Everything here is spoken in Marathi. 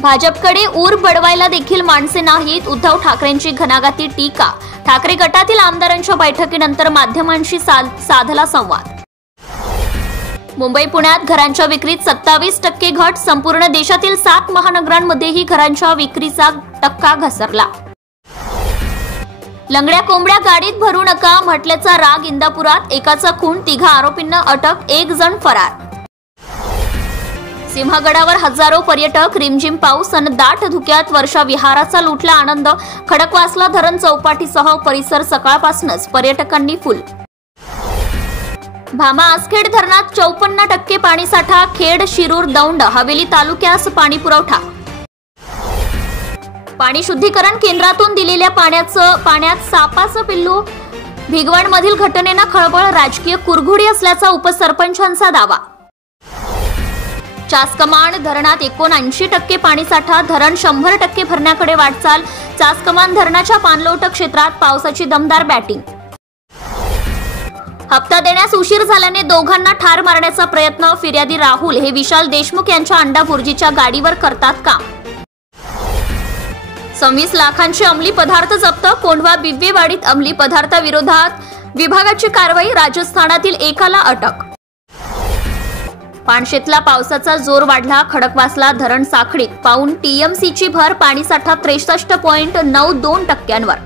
भाजपकडे ऊर बडवायला देखील माणसे नाहीत, उद्धव ठाकरेंची घणाघाती टीका। ठाकरे गटातील आमदारांच्या बैठकीनंतर माध्यमांशी साधला संवाद। मुंबई पुण्यात घरांच्या विक्रीत 27% घट, संपूर्ण देशातील 7 महानगरांमध्येही घरांच्या विक्रीचा टक्का घसरला। लंगड्या कोंबड्या गाडीत भरू नका म्हटल्याचा राग इंदापुरात, एकाचा खून, 3 आरोपींना अटक, 1 जण फरार। सिंहगडावर हजारो पर्यटक, रिमझिम पाऊस आणि दाट धुक्यात वर्षा विहाराचा लुटला आनंद। खडकवासला धरण चौपाटीसह परिसर सकाळपासूनच पर्यटकांनी फुल। भामा आसखेड धरणात 54% पाणीसाठा, खेड, शिरूर, दौंड, हवेली तालुक्यास पाणी पुरवठा। पाणी शुद्धीकरण केंद्रातून दिलेल्या पाण्यात सापाचं पिल्लू, भिगवणमधील घटनेनं खळबळ, राजकीय कुरघोडी असल्याचा उपसरपंचांचा दावा। चासकमान धरणात 79% पाणीसाठा, धरण 100% भरण्याकडे वाटचाल। चासकमान धरणाच्या पाणलोट क्षेत्रात पावसाची दमदार बॅटिंग। हप्ता देण्यास उशीर झाल्याने दोघांना ठार मारण्याचा प्रयत्न, फिर्यादी राहुल हे विशाल देशमुख यांच्या अंडाभुर्जीच्या गाडीवर करतात काम। 26 लाखांचे अंमली पदार्थ जप्त, कोंढवा बिव्वेवाडीत अंमली पदार्थाविरोधात विभागाची कारवाई, राजस्थानातील एकाला अटक। पानशेतला पावसाचा जोर वाढला, खडकवासला धरण साखळीत पाऊण TMCची भर, पाणीसाठा 63.92%वर।